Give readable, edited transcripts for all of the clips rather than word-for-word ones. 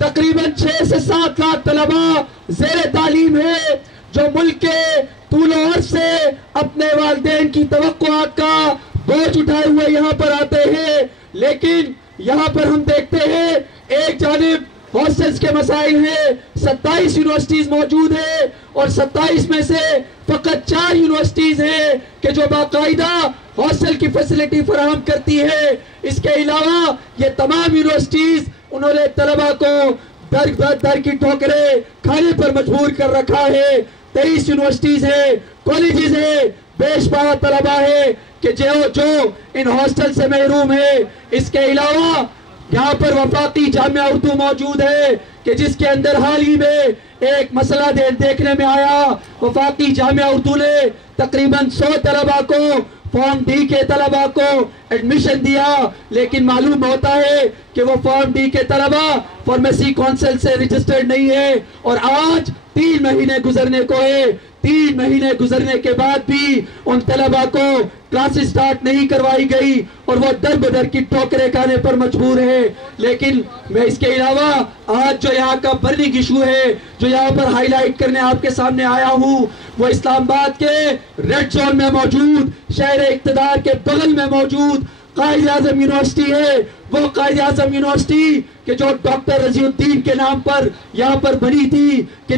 تقریباً 6 سے 7 لاکھ طلبہ زیر تعلیم ہے جو ملک کے طول و عرض سے اپنے والدین کی توقعات کا بوجھ اٹھائے ہوئے یہاں پر آتے ہیں، لیکن یہاں پر ہم دیکھتے ہیں ایک جانب ہاسٹلز کے مسائل ہیں، 27 یونیورسٹیز موجود ہیں اور 27 میں سے فقط 4 یونیورسٹیز ہیں کہ جو باقاعدہ ہاسٹل کی فیسلٹی فراہم کرتی ہے۔ اس کے علاوہ یہ تمام یونیورسٹیز انہوں نے طلبہ کو در کی ٹھوکریں کھانے پر مجبور کر رکھا ہے۔ 23 یونیورسٹیز ہیں، کالجز ہیں، بے شمار طلبہ ہیں کہ جو ان ہاسٹل سے محروم ہے۔ اس کے علاوہ یہاں پر وفاقی جامعہ اردو موجود ہے کہ جس کے اندر حال ہی میں ایک مسئلہ دیکھنے میں آیا۔ وفاقی جامعہ اردو نے تقریباً 100 طلبہ کو فارم ڈی کے طلبہ کو ایڈمیشن دیا، لیکن معلوم ہوتا ہے کہ وہ فارم ڈی کے طلبہ فارمیسی کونسل سے رجسٹرڈ نہیں ہے اور آج 3 مہینے گزرنے کو ہے۔ 3 مہینے گزرنے کے بعد بھی ان طلبہ کو کلاسز سٹارٹ نہیں کروائی گئی اور وہ در بدر کی ٹھوکریں کھانے پر مجبور ہے۔ لیکن میں اس کے علاوہ آج جو یہاں کا برننگ ایشو ہے جو یہاں پر ہائی لائٹ کرنے آپ کے سامنے آیا ہوں، وہ اسلام آباد کے ریڈ زون میں موجود، شہر اقتدار کے بغل میں موجود قائد اعظم یونیورسٹی ہے۔ وہ قائد اعظم یونیورسٹی کہ جو ڈاکٹر رضی الدین کے نام پر یہاں پر بنی تھی، کہ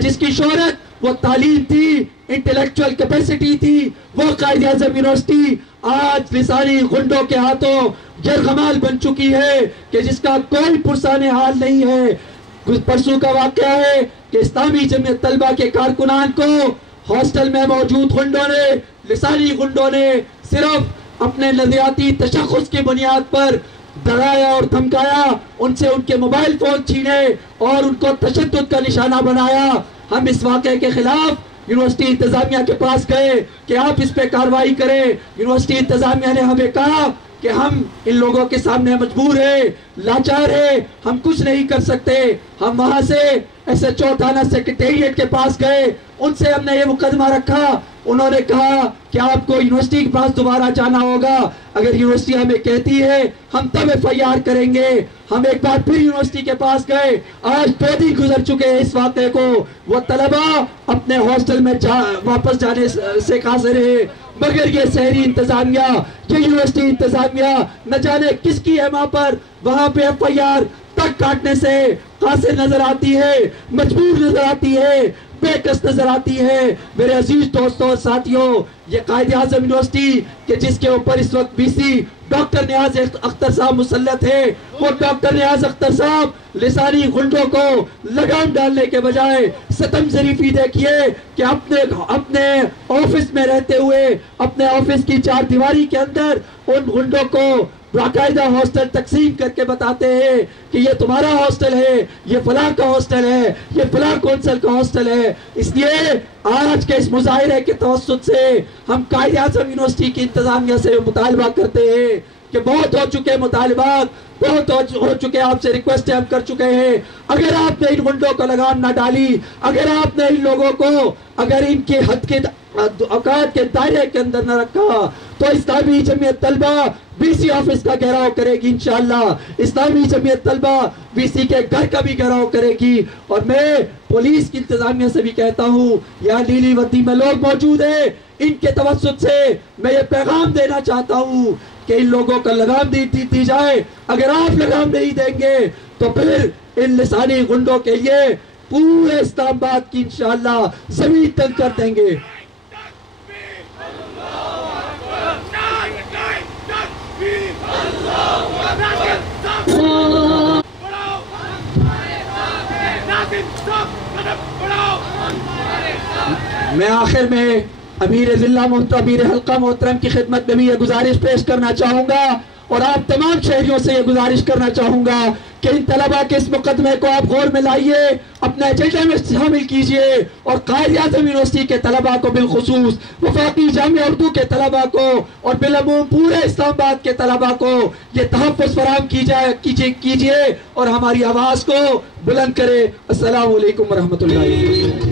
جس کی شہرت وہ تعلیم تھی، انٹلیکچوئل کیپیسٹی تھی، وہ قائد اعظم یونیورسٹی آج لسانی غنڈوں کے ہاتھوں یرغمال بن چکی ہے کہ جس کا کوئی پرسان حال نہیں ہے۔ پرسوں کا واقعہ ہے کہ اسلامی جمعیت طلبہ کے کارکنان کو ہاسٹل میں موجود غنڈوں نے، لسانی غنڈوں نے صرف اپنے نظریاتی تشخص کی بنیاد پر ڈرایا اور دھمکایا، ان سے ان کے موبائل فون چھینے اور ان کو تشدد کا نشانہ بنایا۔ ہم اس واقعے کے خلاف یونیورسٹی انتظامیہ کے پاس گئے کہ آپ اس پہ کارروائی کریں۔ یونیورسٹی انتظامیہ نے ہمیں کہا کہ ہم ان لوگوں کے سامنے مجبور ہیں، لاچار ہیں، ہم کچھ نہیں کر سکتے۔ ہم وہاں سے SHO تھانہ سیکریٹریٹ کے پاس گئے، ان سے ہم نے یہ مقدمہ رکھا۔ انہوں نے کہا کہ آپ کو یونیورسٹی کے پاس دوبارہ جانا ہوگا، اگر یونیورسٹی ہمیں کہتی ہے ہم تب FIR کریں گے۔ ہم ایک بار پھر یونیورسٹی کے پاس گئے، آج 2 دن گزر چکے ہیں اس واقعے کو۔ وہ طلبہ اپنے ہاسٹل میں واپس جانے سے قاصر ہے، مگر یہ شہری انتظامیہ، یہ یونیورسٹی انتظامیہ نہ جانے کس کی ہے وہاں پہ FIR تک کاٹنے سے قاصر نظر آتی ہے، مجبور نظر آتی ہے، بے کس نظر آتی ہے۔ میرے عزیز دوستوں اور ساتھیوں، یہ قائد اعظم یونیورسٹی کہ جس کے اوپر اس وقت BC ڈاکٹر نیاز اختر صاحب مسلط ہے، وہ ڈاکٹر نیاز اختر صاحب لسانی غنڈوں کو لگام ڈالنے کے بجائے ستم ظریفی دیکھیے کہ اپنے آفس میں رہتے ہوئے اپنے آفس کی 4 دیواری کے اندر ان غنڈوں کو باقاعدہ ہاسٹل تقسیم کر کے بتاتے ہیں کہ یہ تمہارا ہاسٹل ہے، یہ فلاں کا ہاسٹل ہے، یہ فلاں کونسل کا ہاسٹل ہے۔ اس لیے آج کے اس مظاہرے کے توسط سے ہم قائد اعظم یونیورسٹی کی انتظامیہ سے مطالبہ کرتے ہیں کہ بہت ہو چکے مطالبات، بہت ہو چکے، آپ سے ریکویسٹ ہم کر چکے ہیں۔ اگر آپ نے ان غنڈوں کو لگام نہ ڈالی، اگر آپ نے ان لوگوں کو اگر ان کے حد کے اوقات کے دائرے کے اندر نہ رکھا تو اسلامی جمعیت طلبہ BC آفس کا گھیراؤ کرے گی انشاءاللہ۔ اسلامی جمعیت طلبہ BC کے گھر کا بھی گھیراؤ کرے گی۔ اور میں پولیس کی انتظامیہ سے بھی کہتا ہوں، یہاں نیلی ودی میں لوگ موجود ہیں، ان کے توسط سے میں یہ پیغام دینا چاہتا ہوں کہ ان لوگوں کا لگام دی جائے۔ اگر آپ لگام نہیں دیں گے تو پھر ان لسانی غنڈوں کے لیے پورے اسلام آباد کی انشاءاللہ زمین تنگ کر دیں گے۔ میں آخر میں امیر ضلع محترم، امیر حلقہ محترم کی خدمت میں بھی یہ گزارش پیش کرنا چاہوں گا اور آپ تمام شہریوں سے یہ گزارش کرنا چاہوں گا کہ ان طلبہ کے اس مقدمے کو آپ غور میں لائیے، اپنے ایجنڈے میں شامل کیجئے اور قائد اعظم یونیورسٹی کے طلبہ کو بالخصوص، وفاقی جامعہ اردو کے طلبہ کو اور بالعموم پورے اسلام آباد کے طلبہ کو یہ تحفظ فراہم کیجئے اور ہماری آواز کو بلند کرے۔ السلام علیکم ورحمۃ اللہ۔